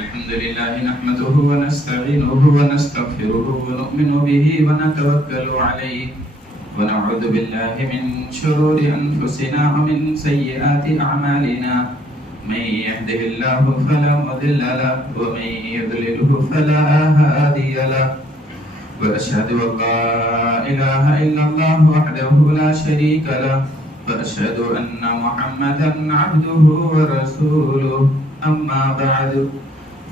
الحمد لله نحمده ونستعينه ونستغفره ونؤمن به ونتوكل عليه ونعوذ بالله من شرور أنفسنا ومن سيئات أعمالنا من يهده الله فلا مضل له ومن يضلله فلا هادي له وأشهد أن لا إله إلا الله وحده لا شريك له وأشهد أن محمدا عبده ورسوله أما بعد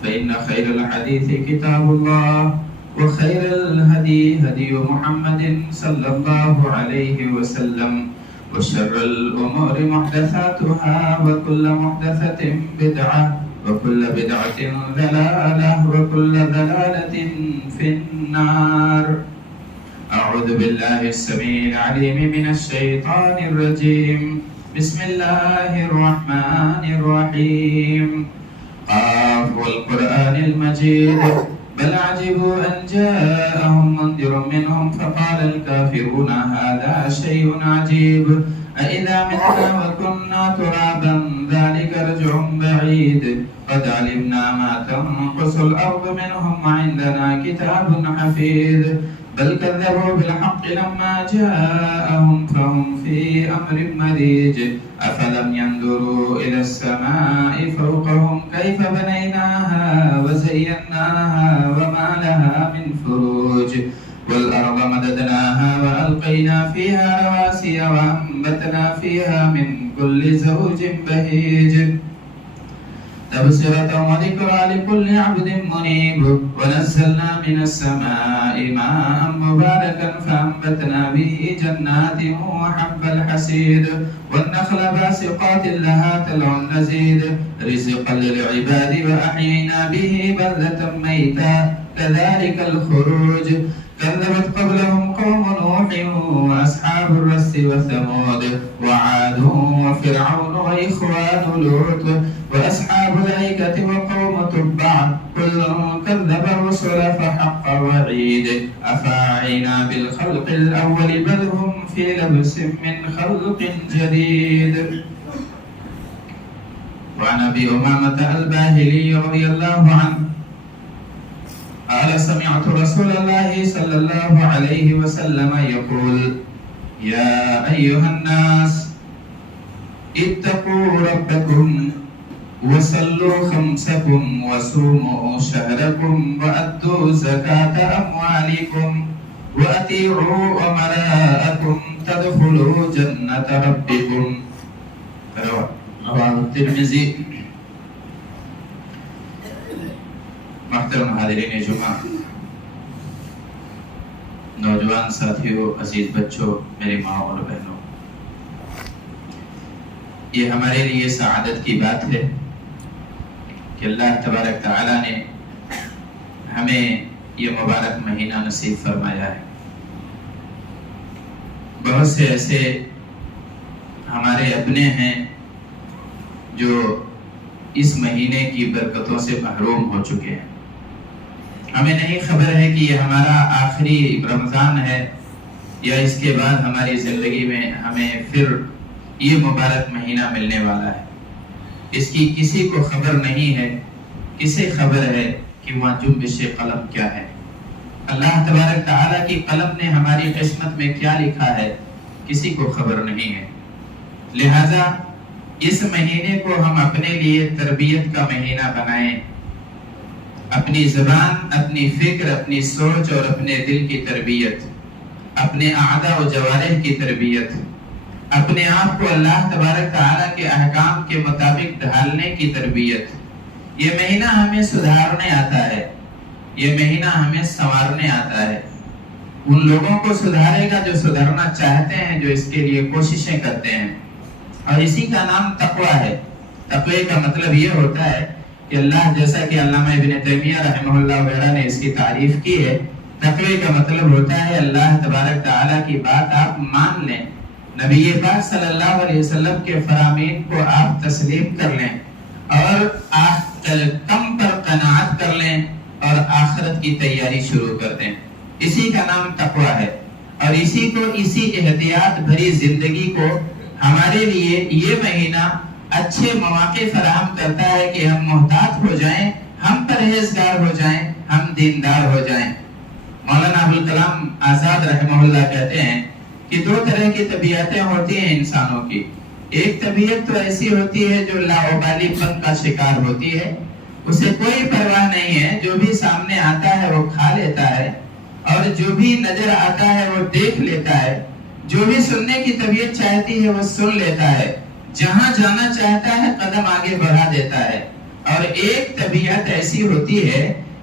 فإن خير الحديث كتاب الله وخير الهدي هدي محمد صلى الله عليه وسلم وشر الأمور محدثاتها وكل محدثة بدعة وكل بدعة ضلالة وكل ضلالة في النار. أعوذ بالله السميع العليم من الشيطان الرجيم. بسم الله الرحمن الرحيم. قاف والقرآن المجيد بل عجبوا أن جاءهم منذر منهم فقال الكافرون هذا شيء عجيب أإذا متنا وكنا ترابا ذلك رجع بعيد قد علمنا ما تنقص الأرض منهم وعندنا كتاب حفيظ بل كذبوا بالحق لما جاءهم فهم في أمر مريج أفلم ينظروا إلى السماء فوقهم كيف بنيناها وزيناها وما لها من فروج والأرض مددناها وألقينا فيها رواسي وأنبتنا فيها من كل زوج بهيج تبصرة وذكرى لكل عبد منيب ونزلنا من السماء ماء مباركا فأنبتنا به جنات وحب الحصيد والنخل باسقات لها طلع نضيد رزقا للعباد وأحيينا به بلدة ميتا كذلك الخروج كذبت قبلهم قوم نوح وأصحاب الرس وثمود وعاد وفرعون وإخوان لوط وأصحاب الأيكة وقوم تبع كل كذب الرسل فحق وعيد أفاعينا بالخلق الأول بل هم في لبس من خلق جديد. وعن أبي أمامة الباهلي رضي الله عنه قال سمعت رسول الله صلى الله عليه وسلم يقول يا أيها الناس اتقوا ربكم وصلوا خمسكم وصوموا شهركم وأدوا زكاة أموالكم وأطيعوا أمراءكم تدخلوا جنة ربكم. رواه الترمذي. محترم حاضرین جمعہ، نوجوان ساتھیوں، عزیز بچوں، میری ماں اور بہنوں، یہ ہمارے لیے سعادت کی بات ہے کہ اللہ تبارک تعالیٰ نے ہمیں یہ مبارک مہینہ نصیب فرمایا ہے. بہت سے ایسے ہمارے اپنے ہیں جو اس مہینے کی برکتوں سے محروم ہو چکے ہیں. ہمیں نہیں خبر ہے کہ یہ ہمارا آخری رمضان ہے یا اس کے بعد ہماری زندگی میں ہمیں پھر یہ مبارک مہینہ ملنے والا ہے. اس کی کسی کو خبر نہیں ہے. کسے خبر ہے کہ وہاں جنبش قلم کیا ہے؟ اللہ تبارک تعالیٰ کی قلم نے ہماری قسمت میں کیا لکھا ہے کسی کو خبر نہیں ہے. لہذا اس مہینے کو ہم اپنے لیے تربیت کا مہینہ بنائیں. اپنی زبان، اپنی فکر، اپنی سوچ اور اپنے دل کی تربیت، اپنے اعضاء و جوارح کی تربیت، اپنے آپ کو اللہ تبارک تعالیٰ کے احکام کے مطابق ڈھالنے کی تربیت. یہ مہینہ ہمیں سدھارنے آتا ہے. یہ مہینہ ہمیں سنوارنے آتا ہے. ان لوگوں کو سدھارے گا جو سدھرنا چاہتے ہیں، جو اس کے لیے کوششیں کرتے ہیں. اور اسی کا نام تقویٰ ہے. تقوی کا مطلب یہ ہوتا ہے کہ اللہ، جیسا کہ علامہ ابن تیمیہ رحمہ اللہ وغیرہ نے اس کی تعریف کی ہے، تقوی کا مطلب ہوتا ہے اللہ تبارک تعالیٰ کی بات آپ مان لیں، نبی پاک صلی اللہ علیہ وسلم کے فرامین کو آپ تسلیم کر لیں اور کم پر قناعت کر لیں اور آخرت کی تیاری شروع کر دیں. اسی کا نام تقویٰ ہے. اور اسی کو، اسی احتیاط بھری زندگی کو ہمارے لیے یہ مہینہ اچھے مواقع فراہم کرتا ہے کہ ہم محتاط ہو جائیں، ہم پرہیزگار ہو جائیں، ہم دیندار ہو جائیں۔ مولانا ابوالکلام آزاد رحمہ اللہ کہتے ہیں کہ دو طرح کی طبیعتیں ہوتی ہیں انسانوں کی۔ ایک طبیعت تو ایسی ہوتی ہے جو لاابالی پن کا شکار ہوتی ہے، اسے کوئی پرواہ نہیں ہے، جو بھی سامنے آتا ہے وہ کھا لیتا ہے، اور جو بھی نظر آتا ہے وہ دیکھ لیتا ہے، جو بھی سننے کی طبیعت چاہتی ہے وہ سن لیتا ہے، جہاں جانا چاہتا ہے قدم آگے بڑھا دیتا ہے۔ اور ایک طبیعت ایسی ہوتی ہے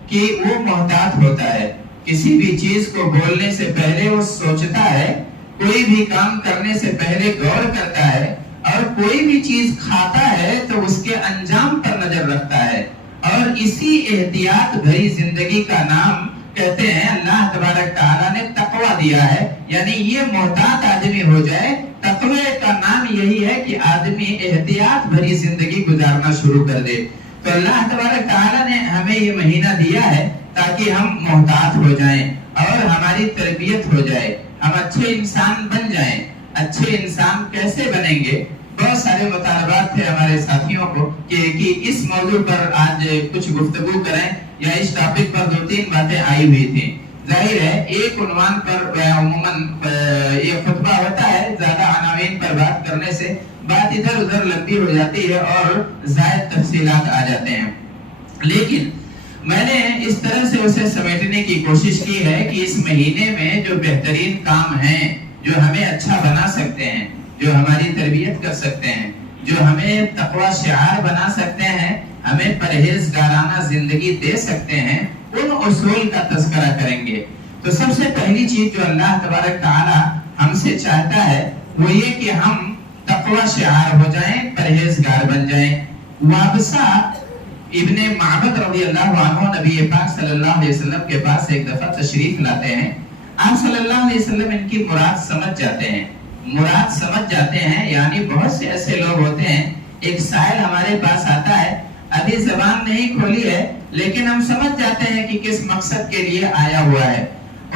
کہ وہ محتاط ہوتا ہے، کسی بھی چیز کو بولنے سے پہلے وہ سوچتا ہے، کوئی بھی کام کرنے سے پہلے غور کرتا ہے، اور کوئی بھی چیز کھاتا ہے تو اس کے انجام پر نظر رکھتا ہے۔ اور اسی احتیاط بھری زندگی کا نام کہتے ہیں اللہ تبارک تعالیٰ نے تقوی دیا ہے، یعنی یہ محتاط آدمی ہو جائے۔ تقوی کا نام یہی ہے کہ آدمی احتیاط بھری زندگی گزارنا شروع کر دے۔ تو اللہ تبارک تعالیٰ نے ہمیں یہ مہینہ دیا ہے تاکہ ہم محتاط ہو جائیں اور ہماری تربیت ہو جائے، ہم اچھے انسان بن جائیں۔ اچھے انسان کیسے بنیں گے؟ بہت سارے مطالبات تھے ہمارے ساتھیوں کو کہ اس موضوع پر آج کچھ گفتگو کریں، یا اس ٹاپک پر دو تین باتیں آئی ہوئی تھیں۔ ظاہر ہے ایک عنوان پر عموماً یہ خطبہ ہوتا ہے، زیادہ عناوین پر بات کرنے سے بات ادھر ادھر لمبی ہو جاتی ہے اور زائد تفصیلات آ جاتے ہیں، لیکن میں نے اس طرح سے اسے سمیٹنے کی کوشش کی ہے کہ اس مہینے میں جو بہترین کام ہیں، جو ہمیں اچھا بنا سکتے ہیں، جو ہماری تربیت کر سکتے ہیں، جو ہمیں تقوی شعار بنا سکتے ہیں، ہمیں پرہیزگارانہ زندگی دے سکتے ہیں، ان اصول کا تذکرہ کریں گے۔ تو سب سے پہلی چیز جو اللہ تبارک تعالی ہم سے چاہتا ہے وہ یہ کہ ہم تقوی شعار ہو جائیں، پرہیزگار بن جائیں۔ وابسہ ابن معبد رضی اللہ عنہ نبی پاک صلی اللہ علیہ وسلم کے پاس ایک دفعہ تشریف لاتے ہیں۔ آپ صلی اللہ علیہ وسلم ان کی مراد سمجھ جاتے ہیں، یعنی بہت سے ایسے لوگ ہوتے ہیں، ایک سائل ہمارے پاس آتا ہے، ابھی زبان نہیں کھولی ہے لیکن ہم سمجھ جاتے ہیں کہ کس مقصد کے لیے آیا ہوا ہے،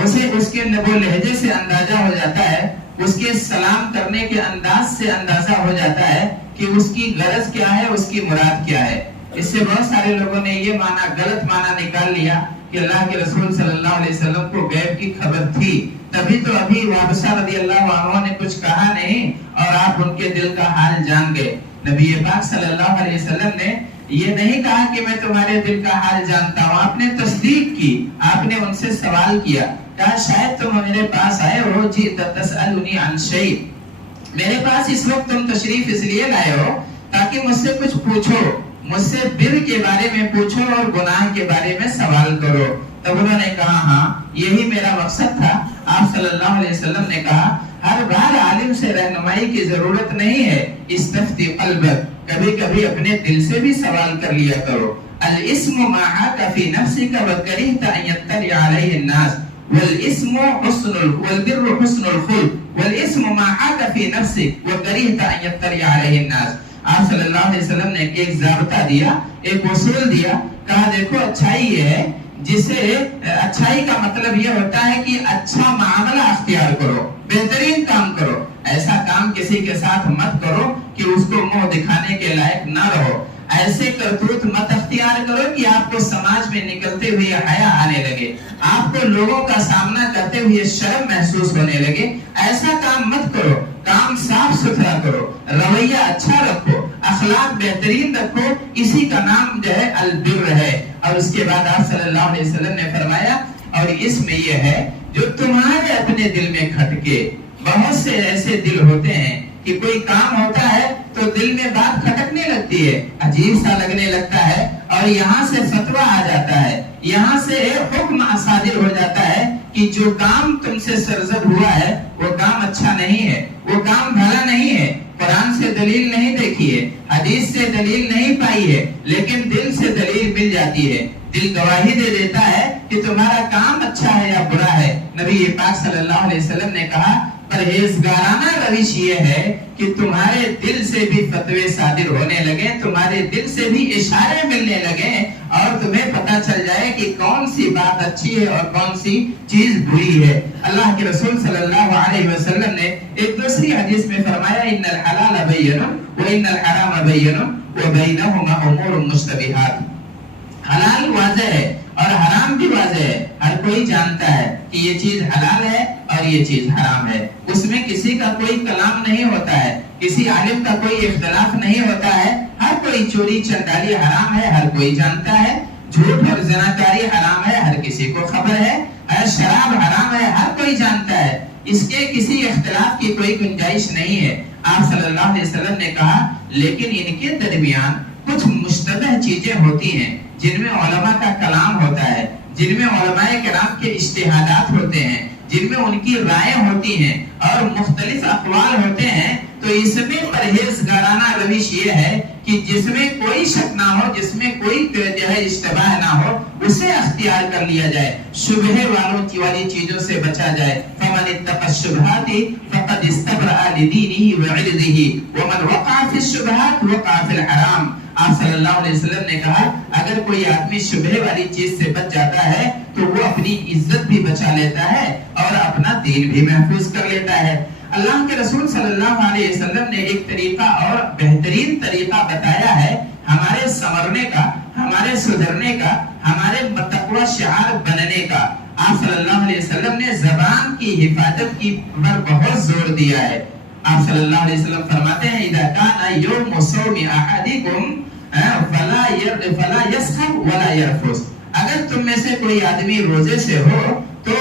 اسے اس کے نبو لہجے سے اندازہ ہو جاتا ہے، اس کے سلام کرنے کے انداز سے اندازہ ہو جاتا ہے کہ اس کی غرض کیا ہے، اس کی مراد کیا ہے۔ اس سے بہت سارے لوگوں نے یہ غلط معنی نکال لیا کہ اللہ کے رسول صلی اللہ علیہ وسلم کو غیب کی خبر تھی، تبھی تو ابھی وابسہ رضی اللہ عنہ نے کچھ کہا نہیں اور آپ ان کے دل کا حال جان گئے۔ نبی پاک صلی اللہ علیہ وسلم نے یہ نہیں کہا کہ میں تمہارے دل کا حال جانتا ہوں، آپ نے تصدیق کی، آپ نے ان سے سوال کیا، کہا شاید تم میرے پاس آئے ہو جئت تسألنی عن شیء، میرے پاس اس وقت تم تشریف اس لیے لائے ہو تاکہ مجھ سے کچھ پوچھو، مجھ سے بر کے بارے میں پوچھو اور گناہ کے بارے میں سوال کرو۔ تب انہوں نے کہا ہاں یہی میرا مقصد تھا۔ آپ صلی اللہ علیہ وسلم نے کہا ہر بار عالم سے رہنمائی کی ضرورت نہیں ہے، استفتی قلبک، کبھی کبھی اپنے دل سے بھی سوال کر لیا کرو۔ الاسم ما حاک فی نفسک وکرہت ان یطلع علیہ الناس والاسم والبر حسن الخلق والاسم ما حاک فی نفسک وکرہت ان یطلع علیہ الناس۔ آپ صلی اللہ علیہ وسلم نے ایک ضابطہ دیا، ایک اصول دیا، کہا دیکھو اچھائی یہ ہے جسے اچھائی کا مطلب یہ ہوتا ہے کہ اچھا معاملہ اختیار کرو، بہترین کام کرو، ایسا کام کسی کے ساتھ مت کرو کہ اس کو منہ دکھانے کے لائق نہ رہو، ایسے کرتوت مت اختیار کرو کہ آپ کو سماج میں نکلتے ہوئے حیا آنے لگے، آپ کو لوگوں کا سامنا کرتے ہوئے شرم محسوس ہونے لگے، ایسا کام مت کرو، کام صاف ستھرا کرو، رویہ اچھا رکھو، اخلاق بہترین رکھو، اسی کا نام جو ہے البر ہے۔ اور اس کے بعد آپ صلی اللہ علیہ وسلم نے فرمایا اور اس میں یہ ہے جو تمہارے اپنے دل میں کھٹکے، بہت سے ایسے دل ہوتے ہیں کہ کوئی کام ہوتا ہے تو دل میں بات کھٹکنے لگتی ہے، عجیب سا لگنے لگتا ہے، اور یہاں سے فتویٰ آ جاتا ہے، یہاں سے حکم صادر ہو جاتا ہے کہ جو کام تم سے سرزد ہوا ہے وہ کام اچھا نہیں ہے، وہ کام بھلا نہیں ہے، قرآن سے دلیل نہیں دیکھی ہے، حدیث سے دلیل نہیں پائی ہے، لیکن دل سے دلیل مل جاتی ہے، دل گواہی دے دیتا ہے کہ تمہارا کام اچھا ہے یا برا ہے۔ نبی پاک صلی اللہ علیہ وسلم نے کہا پرہیزگارانہ روش یہ ہے کہ تمہارے دل سے بھی فتوے صادر ہونے لگے، تمہارے دل سے بھی اشارے ملنے لگے، اور تمہیں پتہ چل جائے کہ کون سی بات اچھی ہے اور کون سی چیز بری ہے۔ اللہ کے رسول صلی اللہ علیہ وسلم نے ایک دوسری حدیث میں فرمایا ان الحلال بین وان الحرام بین وبینہما امور مشتبہات، حلال واضح واضح ہے اور حرام بھی واضح ہے. ہر کوئی جانتا ہے کہ یہ چیز حلال ہے اور یہ چیز حرام ہے. اس میں کسی کا کوئی کلام نہیں ہوتا ہے, کسی عالم کا کوئی اختلاف نہیں ہوتا ہے. ہر کوئی چوری چنڈالی حرام ہے, ہر کوئی جانتا ہے. جھوٹ اور زناکاری حرام ہے, ہر کسی کو خبر ہے. شراب حرام ہے, ہر کوئی جانتا ہے. اس کے کسی اختلاف کی کوئی گنجائش نہیں ہے. آپ صلی اللہ علیہ وسلم نے کہا لیکن ان کے درمیان کچھ مشتبہ چیزیں ہوتی ہیں جن میں علماء کا کلام ہوتا ہے, جن میں علماء کرام کے اجتہادات ہوتے ہیں, جن میں ان کی رائے ہوتی ہیں اور مختلف اقوال ہوتے ہیں. تو اس میں پرہیزگارانہ روش یہ ہے کہ جس میں کوئی شک نہ ہو, جس میں کوئی جو ہے اشتباہ نہ ہو, اسے اختیار کر لیا جائے. شبہ والی چیزوں سے بچا جائے. فمن اتقى الشبهات فقد استبرأ لدينه وعرضه ومن وقع في الشبهات وقع في الحرام. آپ صلی اللہ علیہ وسلم نے کہا اگر کوئی آدمی شبہ والی چیز سے بچ جاتا ہے تو وہ اپنی عزت بھی بچا لیتا ہے اور اپنا دین بھی محفوظ کر لیتا ہے. اللہ کے رسول صلی اللہ علیہ وسلم نے ایک طریقہ اور بہترین طریقہ بتایا ہے ہمارے سنورنے کا, ہمارے سدھرنے کا, ہمارے تقوی شعار بننے کا. آپ صلی اللہ علیہ وسلم نے زبان کی حفاظت کی پر بہت زور دیا ہے. آپ صلی اللہ علیہ وسلم فرماتے ہیں اذا کان یوم صوم احدکم فلا یسخر ولا یرفث. اگر تم میں سے کوئی آدمی روزے سے ہو تو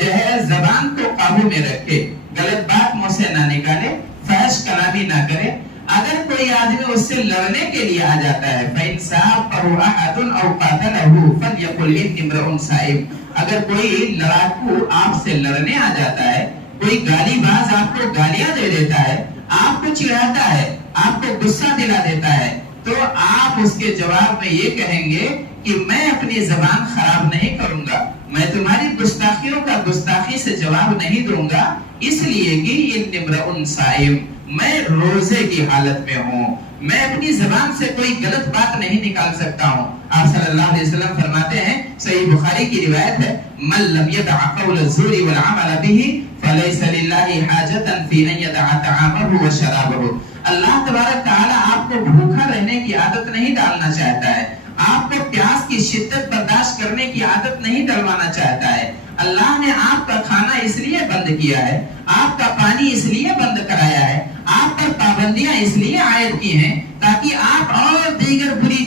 جو ہے زبان کو قابو میں رکھے, غلط بات منہ سے نہ نکالے, فحش کلامی نہ کرے. اگر کوئی آدمی اس سے لڑنے کے لیے آ جاتا ہے فإن سابه أحد أو قاتله فليقل إني امرؤ صائم. اگر کوئی لڑاکو آپ سے لڑنے آ جاتا ہے, کوئی گالی باز آپ کو گالیاں دے دیتا ہے, آپ کو چڑھاتا ہے, آپ کو غصہ دلا دیتا ہے, تو آپ اس کے جواب میں یہ کہیں گے کہ میں اپنی زبان خراب نہیں کروں گا, میں تمہاری گستاخیوں کا گستاخی سے جواب نہیں دوں گا, اس لیے کہ انی امرؤ صائم, میں روزے کی حالت میں ہوں, میں اپنی زبان سے کوئی غلط بات نہیں نکال سکتا ہوں. آپ صلی اللہ علیہ وسلم فرماتے ہیں, صحیح بخاری کی روایت ہے, من لم يدع قول الزور والعمل به فليس لله حاجة في ان يدع طعامه وشرابه. اللہ تبارک تعالی آپ کو بھوکا رہنے کی عادت نہیں ڈالنا چاہتا ہے, آپ کو پیاس کی شدت برداشت کرنے کی عادت نہیں ڈلوانا چاہتا ہے. اللہ نے آپ کا کھانا اس لیے بند کیا ہے, آپ کا پانی اس لیے بند کرایا ہے, آپ پر پابندیاں اس لیے عائد کی ہیں تاکہ آپ اور دیگر بری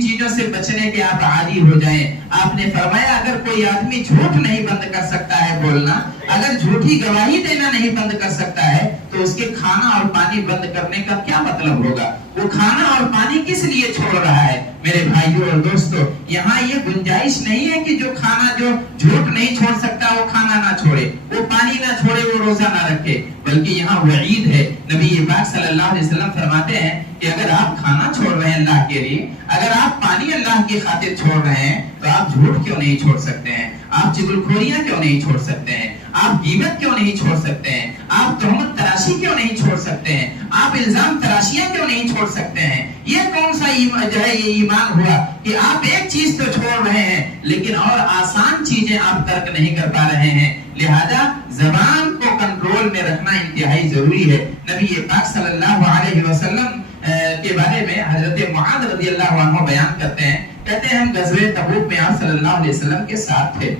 چیزوں سے بچنے کے آپ عادی ہو جائیں. آپ نے فرمایا اگر کوئی آدمی جھوٹ نہیں بند کر سکتا ہے بولنا, اگر جھوٹی گواہی دینا نہیں بند کر سکتا ہے تو اس کے کھانا اور پانی بند کرنے کا کیا مطلب ہوگا؟ وہ کھانا اور پانی کس لیے چھوڑ رہا ہے؟ میرے بھائیوں اور دوستو, یہاں یہ گنجائش نہیں ہے کہ جو کھانا جو جھوٹ نہیں چھوڑ سکتا وہ کھانا نہ چھوڑے, وہ پانی نہ چھوڑے, وہ روزہ نہ رکھے, بلکہ یہاں وعید ہے. نبی پاک صلی اللہ علیہ وسلم فرماتے ہیں کہ اگر آپ کھانا چھوڑ رہے ہیں اللہ کے لیے, اگر آپ پانی اللہ کی خاطر چھوڑ رہے ہیں, تو آپ جھوٹ کیوں نہیں چھوڑ سکتے ہیں؟ آپ چغلخوریاں کیوں نہیں چھوڑ سکتے ہیں؟ آپ غیبت کیوں نہیں چھوڑ سکتے ہیں؟ آپ تہمت تراشی کیوں نہیں چھوڑ سکتے ہیں؟ آپ الزام تراشیاں کیوں نہیں چھوڑ سکتے ہیں؟ یہ کون سا جو ہے یہ ایمان ہوا کہ آپ ایک چیز تو چھوڑ رہے ہیں لیکن اور آسان چیزیں آپ ترک نہیں کر پا رہے ہیں. لہذا زبان کو کنٹرول میں رکھنا انتہائی ضروری ہے. نبی پاک صلی اللہ علیہ وسلم کے بارے میں حضرت معاذ رضی اللہ عنہ بیان کرتے ہیں, کہتے ہیں ہم غزوہ تبوک میں آپ صلی اللہ علیہ وسلم کے ساتھ تھے.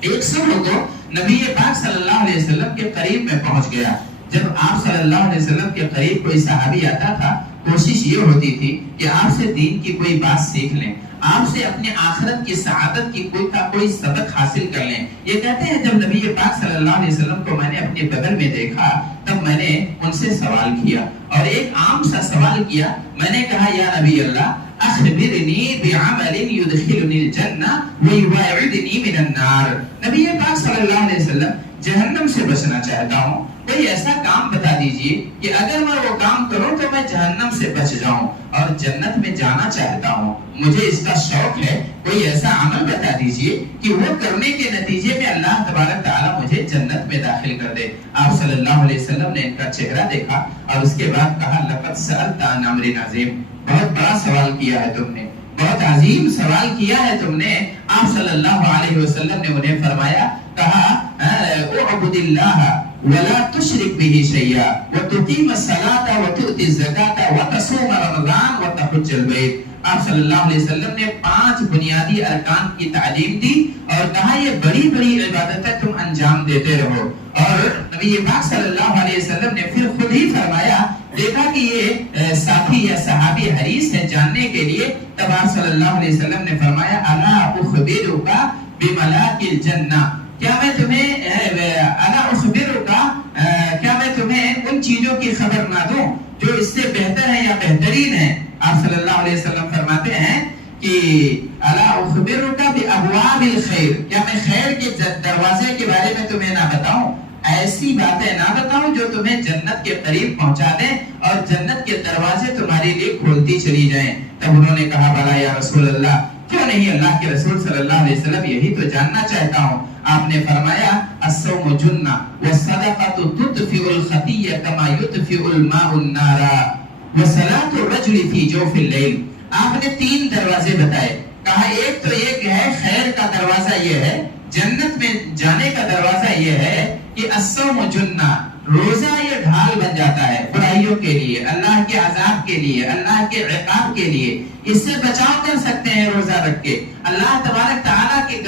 ایک صبح کو نبی پاک صلی اللہ علیہ وسلم کے قریب میں پہنچ گیا. جب آپ صلی اللہ علیہ وسلم کے قریب کوئی صحابی آتا تھا, کوشش یہ ہوتی تھی کہ آپ سے دین کی کوئی بات سیکھ لیں, آپ سے اپنے آخرت کی سعادت کی کوئی سبق حاصل کر لیں. یہ کہتے ہیں جب نبی پاک صلی اللہ علیہ وسلم کو میں نے اپنے بغل میں دیکھا تب میں نے ان سے سوال کیا, اور ایک عام سا سوال کیا. میں نے کہا یا نبی اللہ اخبرنی بعمل يدخلني الجنہ ويبعدنی من النار. نبی پاک صلی اللہ علیہ وسلم جہنم سے بچنا چاہتا ہوں, کوئی ایسا کام بتا دیجئے کہ اگر میں وہ کام کروں تو میں جہنم سے بچ جاؤں اور جنت میں جانا چاہتا ہوں, مجھے اس کا شوق ہے. کوئی ایسا عمل بتا دیجئے کہ وہ کرنے کے نتیجے میں اللہ تبارک تعالیٰ مجھے جنت میں داخل کر دے. آپ صلی اللہ علیہ وسلم نے ان کا چہرہ دیکھا اور اس کے بعد کہا لقد سألت عن امر عظیم, بہت بڑا سوال کیا ہے تم نے, بہت عظیم سوال کیا ہے تم نے. آپ صلی اللہ علیہ وسلم نے انہیں فرمایا, کہا اعبد اللہ ولا تشرك به شيئا وتقيم الصلاة وتؤتي الزكاة وتصوم رمضان وتحج البيت. آپ صلی اللہ علیہ وسلم نے 5 بنیادی ارکان کی تعلیم دی اور کہا یہ بڑی بڑی عبادتیں تم انجام دیتے رہو. اور نبی پاک صلی اللہ علیہ وسلم نے پھر خود ہی فرمایا، دیکھا کہ یہ ساتھی یا صحابی حریص ہے جاننے کے لیے، تب آپ صلی اللہ علیہ وسلم نے فرمایا الا اخبرک بملاک الجنہ، کیا میں تمہیں ان چیزوں کی خبر نہ دوں جو اس سے بہتر ہے یا بہترین ہے. آپ صلی اللہ علیہ وسلم فرماتے ہیں کہ الا اخبرک بابواب الخیر، کیا میں خیر کے دروازے کے بارے میں تمہیں نہ بتاؤں، ایسی باتیں نہ بتاؤں جو تمہیں جنت کے قریب پہنچا دیں اور جنت کے دروازے تمہارے لیے کھولتی چلی جائیں. تب انہوں نے کہا بلا یا رسول اللہ، کیوں نہیں اللہ کے رسول صلی اللہ علیہ وسلم، یہی تو جاننا چاہتا ہوں. آپ نے فرمایا الصوم جنہ والصدقۃ تطفئ الخطیہ کما یطفئ الماء النار وصلاۃ الرجل فی جوف الليل. آپ نے 3 دروازے بتائے، کہا ایک تو یہ کہ ہے خیر کا دروازہ، یہ ہے جنت میں جانے کا دروازہ، یہ ہے کہ الصوم جنہ، روزہ یہ ڈھال بن جاتا ہے برائیوں کے لیے، اللہ کے عذاب کے لیے، اللہ کے عقاب کے لیے. اس سے بچاؤ کر سکتے ہیں روزہ رکھ کے. اللہ تبارک تعالیٰ کے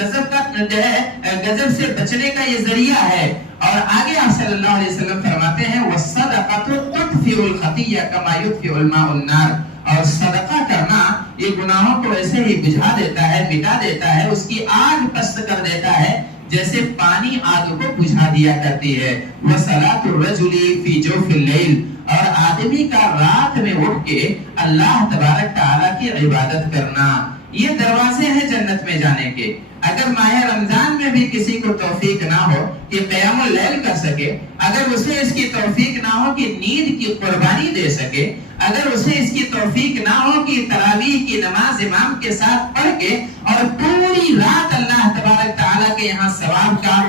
غضب سے بچنے کا یہ ذریعہ ہے. اور آگے آپ صلی اللہ علیہ وسلم فرماتے ہیں وَالصَّدَقَةُ تُطْفِئُ الْخَطِيَّةَ كَمَا يُطْفِئُ الْمَاءُ النَّارَ، اور صدقہ کرنا یہ گناہوں کو ایسے ہی بجھا دیتا ہے، مٹا دیتا ہے، اس کی آگ پست کر دیتا ہے جیسے پانی آگ کو بجھا دیا کرتی ہے. وَصَلَاةُ الرَّجُلِ فِي جَوْفِ اللَّيْلِ، اور آدمی کا رات میں اٹھ کے اللہ تبارک تعالیٰ کی عبادت کرنا. یہ دروازے ہیں جنت میں جانے کے. اگر ماہ رمضان میں بھی کسی کو توفیق نہ ہو کہ قیام اللیل کر سکے، اگر اسے اس کی توفیق نہ ہو کہ نیند کی قربانی دے سکے، اگر اسے اس کی توفیق نہ ہو کہ تراویح کی نماز امام کے ساتھ پڑھ کے اور پوری رات اللہ تبارک تعالیٰ کے یہاں ثواب کا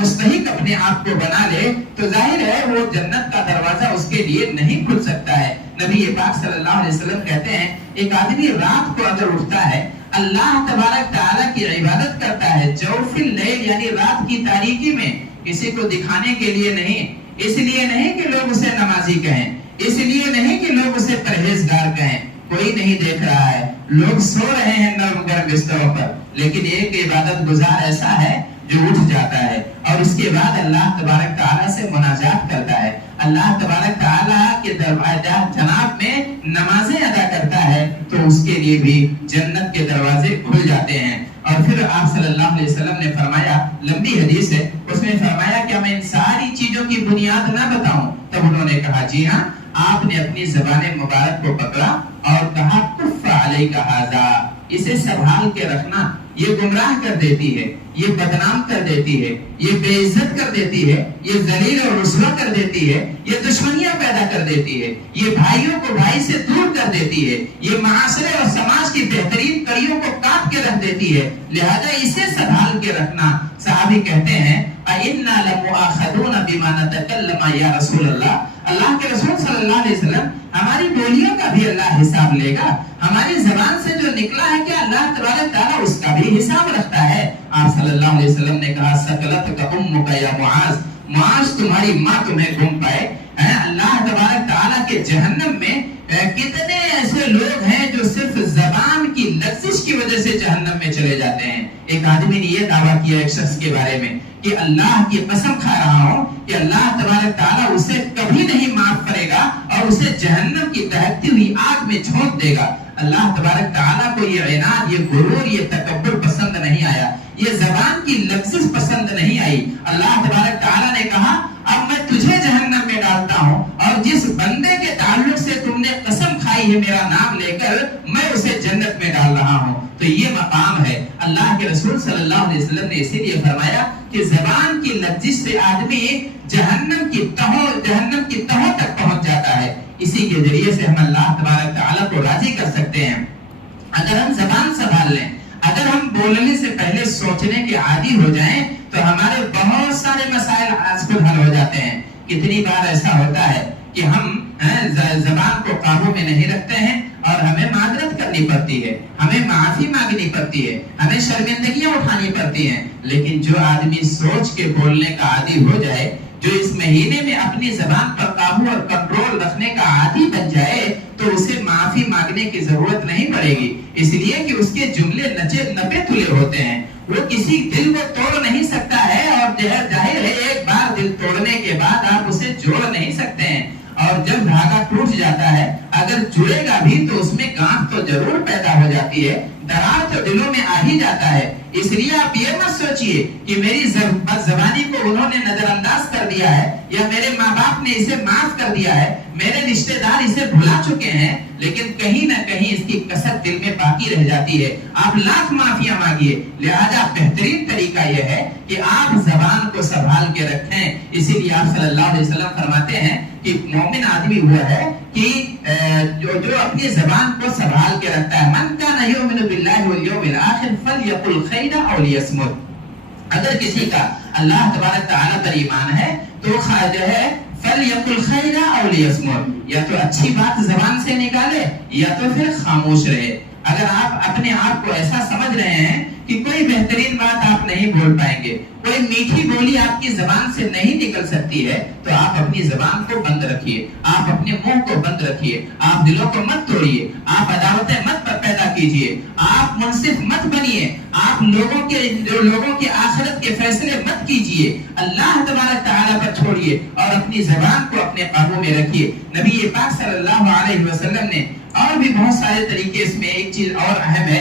مستحق اپنے آپ کو بنا لے، تو ظاہر ہے وہ جنت کا دروازہ اس کے لیے نہیں کھل سکتا ہے. نبی پاک صلی اللہ علیہ وسلم کہتے ہیں ایک آدمی رات کو اگر اٹھتا ہے، اللہ تبارک تعالیٰ کی عبادت کرتا ہے جوف اللیل یعنی رات کی تاریکی میں، کسی کو دکھانے کے لیے نہیں، اس لیے نہیں کہ لوگ اسے نمازی کہیں، اس لیے نہیں کہ لوگ اسے پرہیزگار کہیں، کوئی نہیں دیکھ رہا ہے، لوگ سو رہے ہیں نرم گرم بستروں پر، لیکن ایک عبادت گزار ایسا ہے جو اٹھ جاتا ہے اور اس کے بعد اللہ تبارک تعالیٰ سے مناجات کرتا ہے، اللہ تبارک تعالیٰ کے جناب میں نمازیں ادا کرتا ہے، تو اس کے لیے بھی جنت کے دروازے کھل جاتے ہیں. اور پھر آپ صلی اللہ علیہ وسلم نے فرمایا، لمبی حدیث ہے، اس میں فرمایا کہ میں ان ساری چیزوں کی بنیاد نہ بتاؤں؟ تب انہوں نے کہا جی ہاں. آپ نے اپنی زبان مبارک کو پکڑا اور کہا کف علیک ھذا، اسے سنبھال کے رکھنا، یہ گمراہ کر دیتی ہے، یہ بدنام کر دیتی ہے، یہ بے عزت کر دیتی ہے، یہ ذلیل اور رسوا کر دیتی ہے، یہ دشمنیاں پیدا کر دیتی ہے، یہ بھائیوں کو بھائی سے دور کر دیتی ہے، یہ معاشرے اور سماج کی بہترین کڑیوں کو کاٹ کے رکھ دیتی ہے، لہذا اسے سنبھال کے رکھنا. صحابی کہتے ہیں اِنَّا لَمُؤَاخَذُونَ بِمَا نَتَكَلَّمَ يَا رسول اللہ، اللہ کے رسول صلی اللہ علیہ وسلم ہماری بولیوں کا بھی اللہ حساب لے گا، ہماری زبان سے جو نکلا ہے کیا اللہ تبارک تعالیٰ اس کا بھی حساب رکھتا ہے. آپ صلی اللہ علیہ وسلم نے کہا ثقلتک امک یا معاذ، معاذ تمہاری ماں تمہیں گم پائے. اللہ تبارک تعالیٰ کے جہنم میں کتنے ایسے لوگ ہیں جو صرف زبان کی لغزش کی وجہ سے جہنم میں چلے جاتے ہیں. ایک آدمی نے یہ دعویٰ کیا ایک شخص کے بارے میں کہ اللہ کی قسم کھا رہا ہوں کہ اللہ تبارک تعالیٰ اسے کبھی نہیں معاف کرے گا اور اسے جہنم کی دہکتی ہوئی آگ میں جھونک دے گا. اللہ تبارک تعالیٰ کو یہ عناد، یہ غرور، یہ تکبر پسند نہیں آیا، یہ زبان کی لغزش پسند نہیں آئی. اللہ تبارک تعالیٰ نے کہا اب میں تجھے جہنم میں ڈالتا ہوں، اور جس بندے کے تعلق سے تم نے قسم کھائی ہے میرا نام لے کر، میں اسے جنت میں ڈال رہا ہوں. تو یہ مقام ہے. اللہ کے رسول صلی اللہ علیہ وسلم نے اسی لیے فرمایا کہ زبان کی لغزش سے آدمی جہنم کی تہوں تک پہنچ جاتا ہے. اسی کے ذریعے سے ہم اللہ تبارک تعالیٰ کو راضی کر سکتے ہیں. اگر ہم زبان سنبھال لیں، اگر ہم بولنے سے پہلے سوچنے کے عادی ہو جائیں، تو ہمارے بہت سارے مسائل آج کل حل ہو جاتے ہیں. کتنی بار ایسا ہوتا ہے کہ ہم زبان کو قابو میں نہیں رکھتے ہیں اور ہمیں معذرت کرنی پڑتی ہے، ہمیں معافی مانگنی پڑتی ہے، ہمیں شرمندگیاں اٹھانی پڑتی ہیں. لیکن جو آدمی سوچ کے بولنے کا عادی ہو جائے، جو اس مہینے میں اپنی زبان پر قابو اور کنٹرول رکھنے کا عادی بن جائے تو اسے معافی مانگنے کی ضرورت نہیں پڑے گی، اس لیے کہ اس کے جملے نپے تلے ہوتے ہیں، وہ کسی دل کو توڑ نہیں سکتا ہے، اور ظاہر ہے ایک بار دل توڑنے کے بعد آپ اسے جوڑ نہیں سکتے ہیں، اور جب دھاگا ٹوٹ جاتا ہے اگر جڑے گا بھی تو اس میں گانٹھ تو ضرور پیدا ہو جاتی ہے، درار تو دلوں میں آ ہی جاتا ہے۔ اس لیے آپ یہ مت سوچئے کہ میری زبانی کو انہوں نے نظر انداز کر دیا ہے یا میرے ماں باپ نے اسے معاف کر دیا ہے، میرے رشتہ دار اسے بھلا چکے ہیں، لیکن کہیں نہ کہیں اس کی کسر دل میں باقی رہ جاتی ہے۔ آپ لاکھ معافیاں مانگیے، لہذا بہترین طریقہ یہ ہے کہ آپ زبان کو سنبھال کے رکھیں۔ اسی لیے آپ صلی اللہ علیہ وسلم فرماتے ہیں کہ مومن آدمی ہوا ہے کہ جو اپنی زبان کو سنبھال کے رکھتا ہے، من کان یؤمن باللہ والیوم الآخر فلیقل خیرا او لیصمت۔ اگر کسی کا اللہ تبارک تعالیٰ پر ایمان ہے تو جو ہے فلیقل خیرا او لیصمت، یا تو اچھی بات زبان سے نکالے یا تو پھر خاموش رہے۔ اگر آپ اپنے آپ کو ایسا سمجھ رہے ہیں کہ کوئی بہترین بات آپ نہیں بول پائیں گے، کوئی میٹھی بولی آپ کی زبان سے نہیں نکل سکتی ہے، تو آپ اپنی زبان کو بند رکھیے، آپ اپنے منہ کو بند رکھیے، آپ دلوں کو مت توڑیے، آپ عداوتیں مت پیدا کیجیے، آپ منصف مت بنیے، آپ لوگوں کے آخرت کے فیصلے مت کیجیے، اللہ تبارک تعالیٰ پر چھوڑیے اور اپنی زبان کو اپنے قابو میں رکھیے۔ نبی پاک صلی اللہ علیہ وسلم نے اور بھی بہت سارے طریقے، اس میں ایک چیز اور اہم ہے،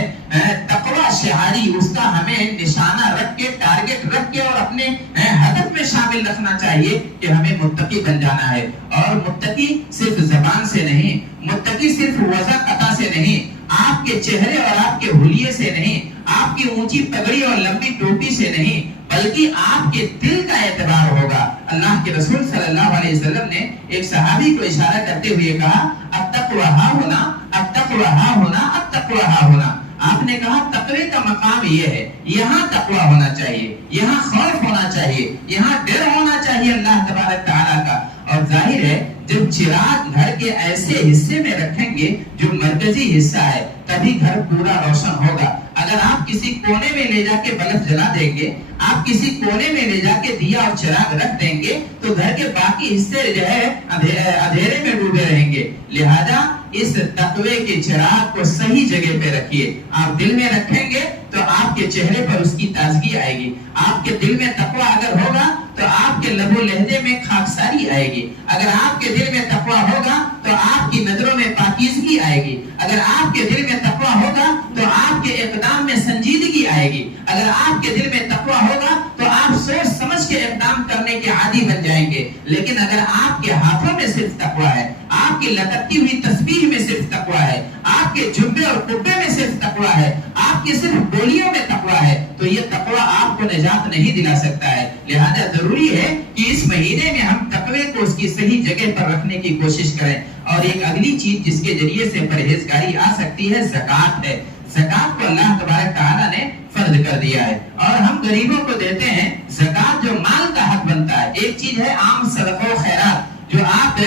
تقوی شعاری، اس کا ہمیں نشانہ رکھ کے، ٹارگٹ رکھ کے اور اپنے ہدف میں شامل رکھنا چاہیے کہ ہمیں متقی بن جانا ہے۔ اور متقی صرف زبان سے نہیں، متقی صرف وضع قطع سے نہیں، آپ کے چہرے اور آپ کے حلیے سے نہیں، آپ کی اونچی پگڑی اور لمبی ٹوپی سے نہیں، بلکہ آپ کے دل کا اعتبار ہوگا۔ اللہ کے رسول صلی اللہ علیہ وسلم نے ایک صحابی کو اشارہ کرتے ہوئے کہا، التقوی ہاں ہونا، التقوی ہاں ہونا، التقوی ہاں ہونا۔ آپ نے کہا تقوی کا مقام یہ ہے، یہاں تقوی ہونا چاہیے، یہاں خوف ہونا چاہیے، یہاں ڈر ہونا چاہیے اللہ تبارک تعالیٰ کا۔ اور ظاہر ہے جب چراغ گھر کے ایسے حصے میں رکھیں گے جو مرکزی حصہ ہے تبھی گھر پورا روشن ہوگا۔ اگر آپ کسی کونے میں لے جا کے بلب جلا دیں گے، آپ کسی کونے میں لے جا کے دیا اور چراغ رکھ دیں گے تو گھر کے باقی حصے جو ہے اندھیرے میں ڈوبے رہیں گے۔ لہذا اس تقوی کے چراغ کو صحیح جگہ پہ رکھیے۔ آپ دل میں رکھیں گے تو آپ کے چہرے پر اس کی تازگی آئے گی۔ آپ کے دل میں تقوی اگر ہوگا تو آپ کے لب و لہجے میں خاکساری آئے گی۔ اگر آپ کے دل میں تقوی ہوگا تو آپ کی نظروں میں پاکیزگی آئے گی۔ اگر آپ کے دل میں تقوی ہوگا تو آپ کے اقدام میں سنجیدگی آئے گی۔ اگر آپ کے دل میں تقوی ہوگا تو آپ سوچ سمجھ کے اقدام کرنے کے عادی بن جائیں گے۔ لیکن اگر آپ کے ہاتھوں میں صرف تقوی ہے، آپ کی لٹکتی ہوئی تسبیح میں صرف تقوی ہے، آپ کے جبے اور قبے میں صرف تقوی ہے، آپ کی صرف بولیوں میں تقوی ہے، تو یہ تقوی آپ کو نجات نہیں دلا سکتا ہے۔ لہذا ضروری ہے کہ اس مہینے میں ہم تقوی کو اس کی صحیح جگہ پر رکھنے کی کوشش کریں۔ اور ایک اگلی چیز جس کے ذریعے سے پرہیزگاری آ سکتی ہے، زکوٰۃ ہے۔ زکوٰۃ کو اللہ تبارک تعالیٰ نے فرض کر دیا ہے اور ہم غریبوں کو دیتے ہیں۔ زکوٰۃ جو مال کا حق بنتا ہے، ایک چیز ہے عام صدقہ و خیرات، جو آپ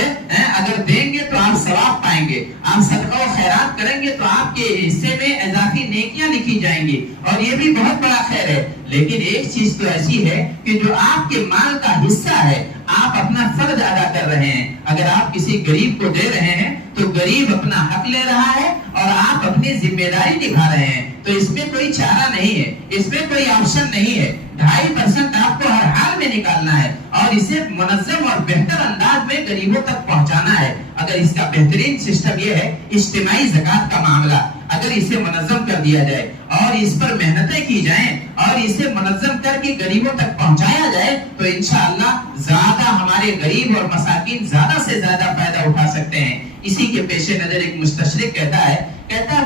اگر دیں گے تو آپ ثواب پائیں گے، آپ صدقہ و خیرات کریں گے تو آپ کے حصے میں اضافی نیکیاں لکھی جائیں گی اور یہ بھی بہت بڑا خیر ہے۔ لیکن ایک چیز تو ایسی ہے کہ جو آپ کے مال کا حصہ ہے، آپ اپنا فرض ادا کر رہے ہیں۔ اگر آپ کسی غریب کو دے رہے ہیں تو غریب اپنا حق لے رہا ہے اور آپ اپنی ذمہ داری نبھا رہے ہیں، تو اس میں کوئی چارہ نہیں ہے، اس میں کوئی آپشن نہیں ہے۔ 2.5% آپ کو ہر حال میں نکالنا ہے اور اسے منظم اور بہتر انداز میں غریبوں تک پہنچانا ہے۔ اگر اس کا بہترین سسٹم یہ ہے اجتماعی زکوٰۃ کا معاملہ، اگر اسے منظم کر دیا جائے اور اس پر محنتیں کی جائیں اور اسے منظم کر کے غریبوں تک پہنچایا جائے تو انشاءاللہ زیادہ ہمارے غریب اور مساکین زیادہ سے زیادہ فائدہ اٹھا سکتے ہیں۔ اسی کے پیش نظر ایک مستشرق کہتا ہے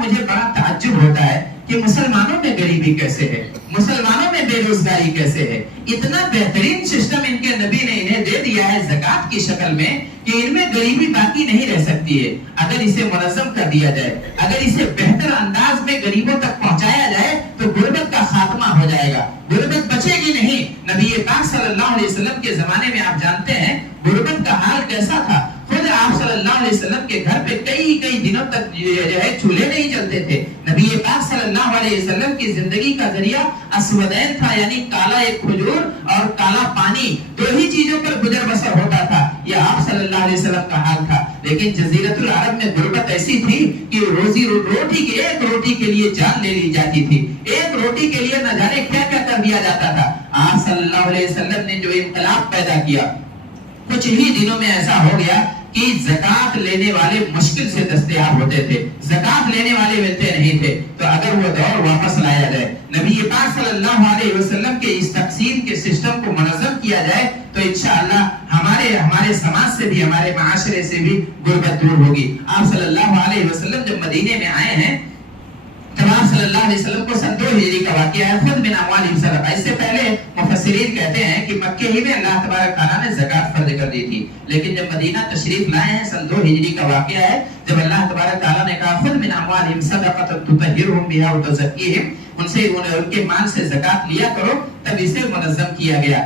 مجھے بڑا تعجب ہوتا ہے کہ مسلمانوں میں غریبی کیسے ہے، مسلمانوں میں بے روزگاری کیسے ہے۔ اتنا بہترین سسٹم ان کے نبی نے انہیں دے دیا ہے زکوٰۃ کی شکل میں کہ ان میں غریبی باقی نہیں رہ سکتی ہے۔ اگر اسے منظم کر دیا جائے، اگر اسے بہتر انداز میں غریبوں تک پہنچایا جائے تو غربت کا خاتمہ ہو جائے گا، غربت بچے گی نہیں۔ نبی پاک صلی اللہ علیہ وسلم کے زمانے میں آپ جانتے ہیں غربت کا حال کیسا تھا۔ خود آپ صلی اللہ علیہ وسلم کے گھر پہ کئی دنوں تک جو ہے چولہے نہیں جلتے تھے۔ نبی پاک صلی اللہ علیہ وسلم کی زندگی کا ذریعہ اسودین تھا، یعنی کالا ایک کھجور اور کالا پانی، دو ہی چیزوں پر گزر بسر ہوتا تھا. یہ آپ صلی اللہ علیہ وسلم کا حال تھا. لیکن جزیرۃ العرب میں غربت ایسی تھی کہ روٹی کی ایک روٹی کے لیے جان لے لی جاتی تھی، ایک روٹی کے لیے نہ جانے کیا کیا کر دیا جاتا تھا. آپ صلی اللہ علیہ وسلم نے جو انقلاب پیدا کیا، کچھ ہی دنوں میں ایسا ہو گیا کہ زکات لینے والے مشکل سے دستیاب ہوتے تھے، زکات لینے والے ملتے نہیں تھے. تو اگر وہ دور واپس لایا جائے، نبی پاک صلی اللہ علیہ وسلم کے اس تقسیم کے سسٹم کو منظم کیا جائے، تو انشاءاللہ ہمارے سماج سے بھی، ہمارے معاشرے سے بھی غربت دور ہوگی. آپ صلی اللہ علیہ وسلم جب مدینے میں آئے ہیں، تب آپ صلی اللہ علیہ وسلم کو 2 ہجری کا واقعہ ہے. خود من اموالہم صدقہ، اس سے پہلے مفسرین کہتے ہیں کہ مکے ہی میں اللہ تبارک تعالیٰ نے زکات فرض کر دی تھی، لیکن جب مدینہ تشریف لائے ہیں، 2 ہجری کا واقعہ ہے، جب اللہ تبارک تعالیٰ نے کہا خذ من اموالہم صدقۃ تطہرھم بھا وتزکیھم، ان سے ان کے مال سے زکات لیا کرو، تب اسے منظم کیا گیا،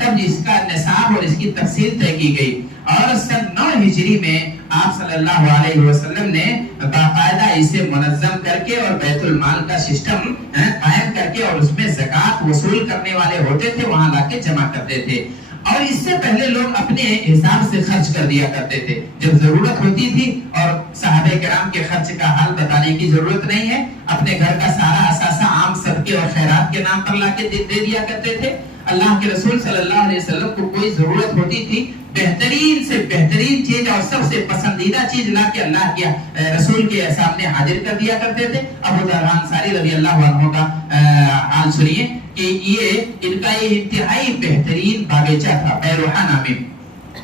تب اس کا نصاب اور اس کی تفصیل طے کی گئی. اور 9 ہجری میں آپ صلی اللہ علیہ وسلم نے باقاعدہ اسے منظم کر کے اور بیت المال کا سسٹم قائم کر کے، اور اس میں زکات وصول کرنے والے ہوتے تھے وہاں لا کے جمع کرتے تھے. اور اس سے پہلے لوگ اپنے حساب سے خرچ کر دیا کرتے تھے جب ضرورت ہوتی تھی، اور صحابہ کرام کے خرچ کا حال بتانے کی ضرورت نہیں ہے. اپنے گھر کا سارا اثاثہ عام صدقے اور خیرات کے نام پر لا کے دے دیا کرتے تھے. اللہ کے رسول صلی اللہ علیہ وسلم کو کوئی ضرورت ہوتی تھی، بہترین سے بہترین چیز اور سب سے پسندیدہ چیز لا کے اللہ کے رسول کے سامنے حاضر کر دیا کرتے تھے. ابو ذر انصاری رضی اللہ عنہ کا حال سنیے کہ ان کا یہ انتہائی بہترین باغیچہ تھا بیروحہ نامی،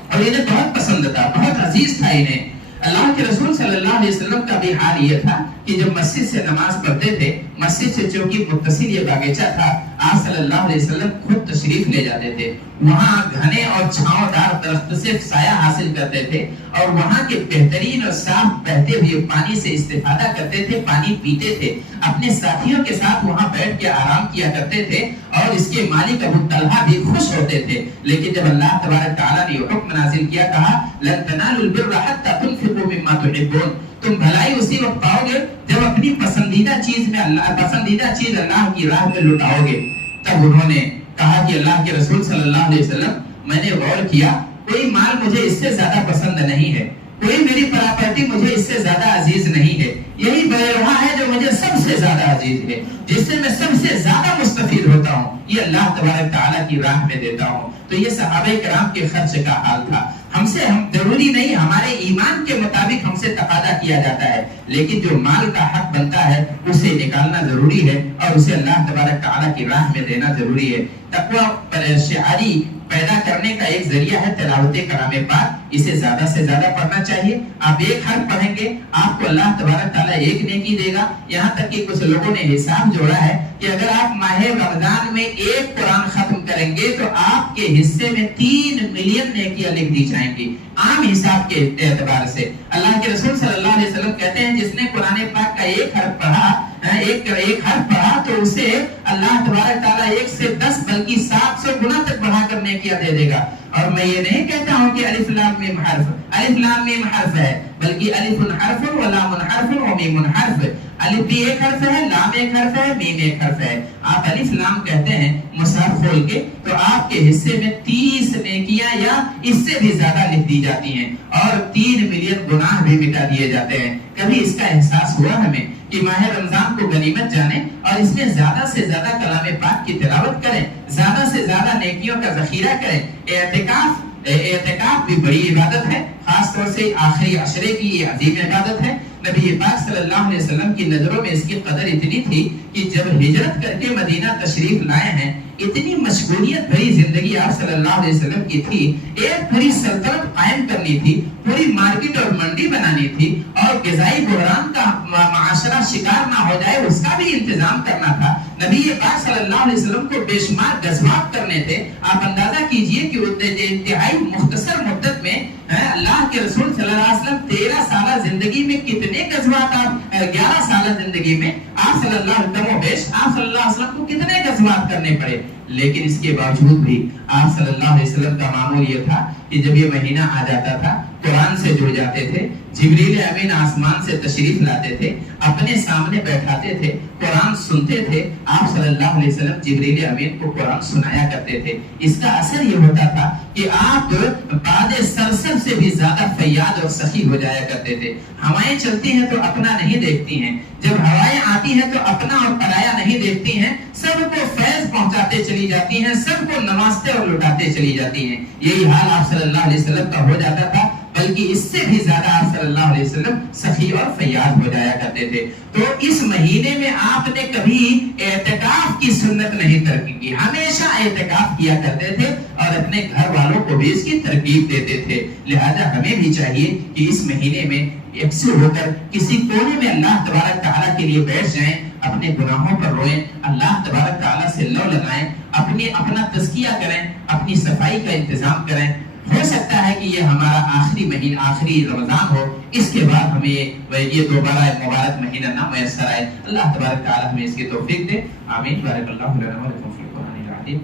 اور انہیں بہت پسند تھا، بہت عزیز تھا انہیں. اللہ کے رسول صلی اللہ علیہ وسلم کا بھی حال یہ تھا کہ جب مسجد سے نماز پڑھتے تھے، مسجد سے چونکہ متصل یہ باغیچہ تھا، آپ صلی اللہ علیہ وسلم خود تشریف لے جاتے تھے، وہاں گھنے اور چھاؤں دار درخت سے سایہ حاصل کرتے تھے، اور وہاں کے بہترین اور صاف بہتے ہوئے پانی سے استفادہ کرتے تھے، پانی پیتے تھے، اپنے ساتھیوں کے ساتھ وہاں بیٹھ کے آرام کیا کرتے تھے، اور اس کے مالک ابو طلحہ بھی خوش ہوتے تھے. لیکن جب اللہ تبارک تعالیٰ نے یہ حکم نازل کیا، کہا لن تنالوا البر حتى تنفقوا مما تحبون، تم بھلائی اسی وقت پاؤ گے جب اپنی پسندیدہ چیز اللہ کی راہ میں لٹاؤ گے. تب انہوں نے کہا کہ اللہ کے رسول صلی اللہ علیہ وسلم، میں نے غور کیا، کوئی مال مجھے اس سے زیادہ پسند نہیں ہے، کوئی میری پراپرٹی مجھے اس سے زیادہ عزیز نہیں ہے، یہی بیروحہ ہے جو مجھے سب سے زیادہ عزیز ہے، جس سے میں سب سے زیادہ مستفید ہوتا ہوں، یہ اللہ تبارک تعالیٰ کی راہ میں دیتا ہوں. تو یہ صحابہ کرام کے خرچ کا حال تھا. ہم ضروری نہیں، ہمارے ایمان کے مطابق ہم سے تقاضا کیا جاتا ہے، لیکن جو مال کا حق بنتا ہے اسے نکالنا ضروری ہے، اور اسے اللہ تبارک تعالیٰ کی راہ میں دینا ضروری ہے. تقویٰ شعاری پیدا کرنے کا ایک ذریعہ ہے تلاوت کلام پاک، اسے زیادہ سے زیادہ پڑھنا چاہیے. آپ ایک حرف پڑھیں گے، آپ کو اللہ تبارک تعالیٰ ایک نیکی دے گا. یہاں تک کہ کچھ لوگوں نے حساب جوڑا ہے کہ اگر آپ ماہ رمضان میں ایک قرآن ختم کریں گے تو آپ کے حصے میں 3 ملین نیکیاں لکھ دی جائیں گی، عام حساب کے اعتبار سے. اللہ کے رسول صلی اللہ علیہ وسلم کہتے ہیں جس نے قرآن پاک کا ایک حرف پڑھا، ایک حرف پڑھا، تو اسے اللہ تبارک تعالیٰ 1 سے 10 بلکہ 700 گنا تک بڑھا کر نیکیاں دے دے گا. اور میں یہ نہیں کہتا ہوں کہ الف لام میم حرف، الف لام میم حرف ہے، بلکہ الف حرف و لام حرف و میم حرف. الف بھی ایک حرف ہے، لام ایک حرف ہے، میم ایک حرف ہے. آپ الف لام کہتے ہیں مصحف کھول کے تو آپ کے حصے میں 30 نیکیاں یا اس سے بھی زیادہ لکھ دی جاتی ہیں، اور 3 ملین گناہ بھی مٹا دیے جاتے ہیں. کبھی اس کا احساس ہوا ہمیں کہ ماہ رمضان کو غنیمت جانیں اور اس میں زیادہ سے زیادہ کلام پاک کی تلاوت کریں، زیادہ سے زیادہ نیکیوں کا ذخیرہ کریں. اعتکاف بھی بڑی عبادت ہے، خاص طور سے آخری عشرے کی یہ عظیم عبادت ہے. نبی پاک صلی اللہ علیہ وسلم کی نظروں میں اس کی قدر اتنی تھی کہ جب ہجرت کر کے مدینہ تشریف لائے ہیں، اتنی مشغولیت بھری زندگی آپ صلی اللہ علیہ وسلم کی تھی. ایک بڑی سلطنت قائم کرنی تھی، پوری مارکیٹ اور منڈی بنانی تھی، اور غذائی بحران کا معاشرہ شکار نہ ہو جائے اس کا بھی انتظام کرنا تھا. نبی پاک صلی اللہ علیہ وسلم کو بے شمار غزوات کرنے تھے. آپ اندازہ کیجئے کہ انتہائی مختصر مدت میں اللہ کے رسول صلی اللہ علیہ وسلم 13 سالہ زندگی میں کتنے غزوات، 11 سالہ زندگی میں آپ صلی اللہ علیہ وسلم کو کتنے غزوات کرنے پڑے. لیکن اس کے باوجود بھی آپ صلی اللہ علیہ وسلم کا معمول یہ تھا کہ جب یہ مہینہ آ جاتا تھا قرآن سے جڑ جاتے تھے، جبریل امین آسمان سے تشریف لاتے تھے، اپنے سامنے بیٹھاتے تھے، قرآن سنتے تھے، آپ صلی اللہ علیہ وسلم جبریل امین کو قرآن سنایا کرتے تھے۔ اس کا اثر یہ ہوتا تھا کہ آپ باد سرسب سے بھی زیادہ فیاض اور سخی ہو جایا کرتے تھے۔ ہوائیں چلتی ہیں تو اپنا نہیں دیکھتی ہیں، جب ہوائیں آتی ہیں تو اپنا اور پرایا نہیں دیکھتی ہیں، سب کو فیض پہنچاتے چلی جاتی ہیں، سب کو نوازتے اور لٹاتے چلی جاتی ہیں۔ یہی حال آپ صلی اللہ علیہ وسلم کا ہو جاتا تھا، بلکہ اس سے بھی زیادہ آپ صلی اللہ علیہ وسلم سخی اور فیاض ہو جایا کرتے تھے۔ تو اس مہینے میں آپ نے کبھی اعتکاف کی سنت نہیں ترک کی، ہمیشہ اعتکاف کیا کرتے تھے اور اپنے گھر والوں کو بھی اس کی ترغیب دیتے تھے۔ لہذا ہمیں بھی چاہیے کہ اس مہینے میں یکسر ہو کر کسی کونے میں اللہ تبارک تعالیٰ کے لیے بیٹھ جائیں، اپنے گناہوں پر روئیں، اللہ تبارک تعالیٰ سے لو لگائیں، اپنا تزکیہ کریں، اپنی صفائی کا انتظام کریں۔ ہو سکتا ہے کہ یہ ہمارا آخری مہینہ، آخری رمضان ہو، اس کے بعد ہمیں یہ دوبارہ مبارک مہینہ نہ میسر آئے۔ اللہ تبارک تعالیٰ ہمیں اس کی توفیق دے، آمین۔ بارک اللہ لنا و لکم فی القرآن العظیم۔